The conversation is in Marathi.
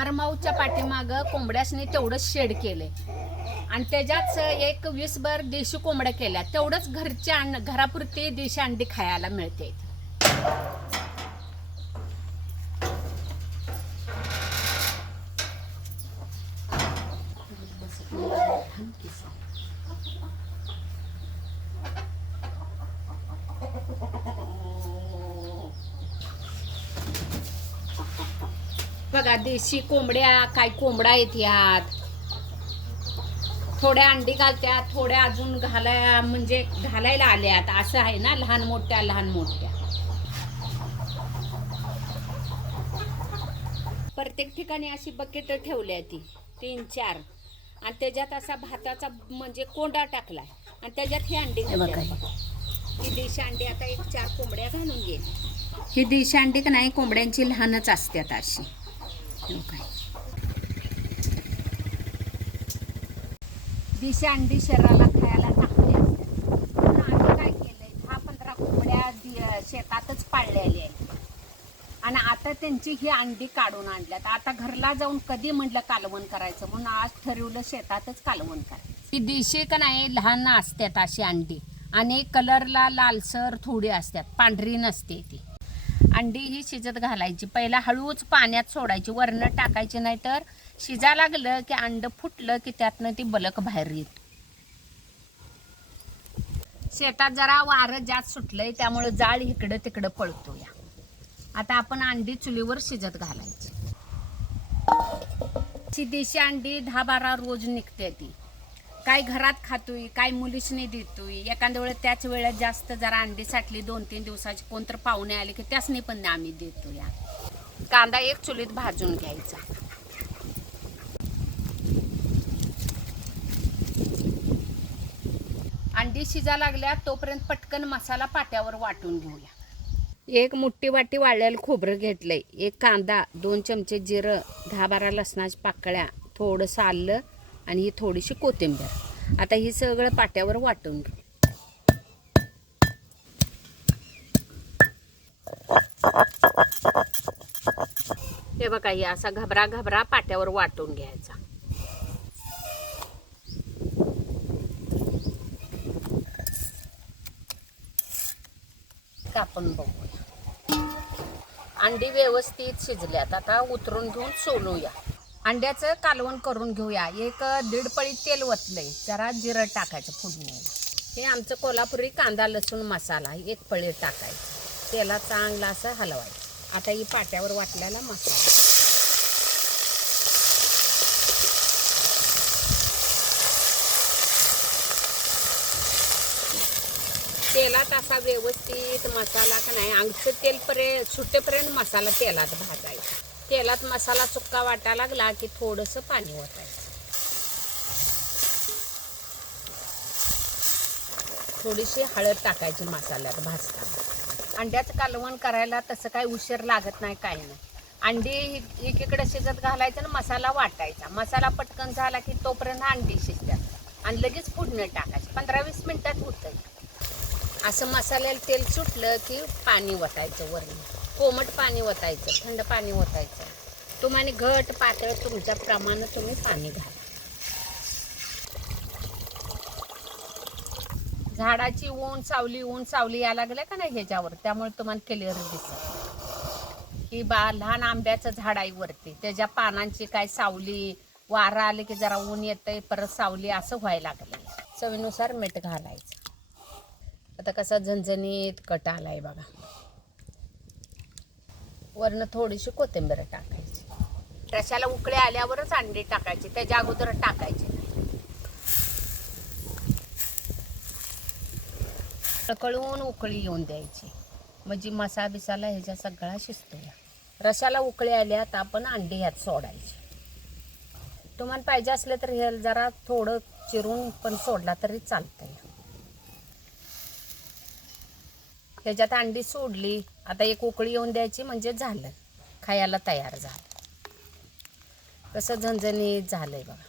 फार्म हाऊसच्या पाठीमागं कोंबड्यासनी तेवढंच शेड केलंय आणि त्याच्यात एक 20 भर देशी कोंबड्या केल्या. तेवढंच घरापुरती देशी अंडी खायला मिळते. बघा देशी कोंबड्या, काय कोंबडा आहेत यात. थोड्या अंडी घालत्यात, थोड्या अजून घालायला आल्यात. असं आहे ना, लहान मोठ्या. प्रत्येक ठिकाणी अशी बकेट ठेवली ती 3-4 आणि त्याच्यात असा भाताचा कोंडा टाकलाय आणि त्याच्यात ही अंडी घालतात. ही देशी अंडी आता 1-4 कोंबड्या घालून गेली. ही देशी अंडी का नाही, कोंबड्यांची लहानच असतात अशी. देशी अंडी शरीराला खायला चांगली असतात. आम्ही काय केलंय, 10-15 कोंबड्या शेतातच पाळलेल्या आहेत आणि आता त्यांची ही अंडी काढून आणल्यात. आता घरला जाऊन कधी म्हटलं कालवण करायचं म्हणून आज ठरवलं शेतातच कालवण करायचं. ही देशी का नाही लहान असतात अशी अंडी आणि कलरला लालसर थोडी असतात, पांढरी नसते ती. अंडी ही शिजत घालायची. पहिला हळूच पाण्यात सोडायची, वरनं टाकायची, नाही तर शिजा लागलं की अंड फुटलं की त्यातनं ती बलक बाहेर येत. शेतात जरा वारं जास्त सुटलंय त्यामुळे जाळ इकडं तिकडं पळतो या. आता आपण अंडी चुलीवर शिजत घालायची. ती देशी अंडी 10-12 रोज निघते ती. काय घरात खातोय, काय मुलीसनी देतोय. एखाद्या वेळेस त्याच वेळेत जास्त जरा अंडी साठली 2-3 दिवसाची, कोणतर पाहुणे आले की त्यासनी पण आम्ही देतो या. कांदा एक चुलीत भाजून घ्यायचा. अंडी शिजा लागल्या तोपर्यंत पटकन मसाला पाट्यावर वाटून घेऊया. 1 मोठी वाटी वाळलेलं खोबरं घेतलंय, 1 कांदा, 2 चमचे जिरं, 10-12 लसणाच्या पाकळ्या, थोडंसं आलं आणि ही थोडीशी कोथिंबीर. आता ही सगळं पाट्यावर वाटून घेऊ. हे बघा, ही असा घबरा पाट्यावर वाटून घ्यायचा. आपण बघूया. अंडी व्यवस्थित शिजल्यात. आता उतरून घेऊन सोलूया. अंड्याचं कालवण करून घेऊया. 1-1.5 पळी तेल वतलंय, जरा जिरं टाकायचं फोडणीला. हे आमचं कोल्हापुरी कांदा लसूण मसाला 1 पळी टाकायचं. तेला चांगला असं हलवायचं. आता ही पाट्यावर वाटलेला मसाला तेलात असा व्यवस्थित मसाला का नाही अंगचं तेल सुटेपर्यंत मसाला तेलात भाजायचा. तेलात मसाला सुक्का वाटायला लागला की थोडंसं पाणी ओतायचं. थोडीशी हळद टाकायची मसाल्यात भाजताना. अंड्याचं कालवण करायला तसं काही उशीर लागत नाही, काही नाही. अंडी एकीकडे शिजत घालायचं आणि मसाला वाटायचा. मसाला पटकन झाला की तोपर्यंत अंडी शिजतात आणि लगेच फोडणी टाकायची. 15-20 मिनिटात होतं. असं मसाल्याला तेल सुटलं की पाणी ओतायचं. वरून कोमट पाणी ओतायचं, थंड पाणी ओतायचं. तुम्हाला घट पातळ तुमच्या प्रमाणे तुम्ही पाणी घाला. झाडाची ऊन सावली या लागल्या का नाही ह्याच्यावर, त्यामुळे तुम्हाला क्लिअर दिसत. ही लहान आंब्याचं झाड आहे वरती, त्याच्या पानांची काय सावली, वारा आले की जरा ऊन येतंय, परत सावली, असं व्हायला लागलं. चवीनुसार मीठ घालायचं. आता कसा झणझणीत कट आलाय बघा. वरनं थोडीशी कोथिंबीर टाकायची. रश्याला उकळी आल्यावरच अंडी टाकायची, त्याच्या अगोदर टाकायची नाही. कळून उकळी येऊन द्यायची, म्हणजे मसाला बिसाला ह्याच्या सगळा शिजतो. रश्याला उकळी आल्यात आपण अंडी ह्यात सोडायची. तुम्हाला पाहिजे असले तर हे जरा थोडं चिरून पण सोडला तरी चालतंय. ह्याच्यात अंडी सोडली. आता 1 उकळी येऊन द्यायची, म्हणजे झालं, खायला तयार झालं. कसं झणझणीत झालंय बघा.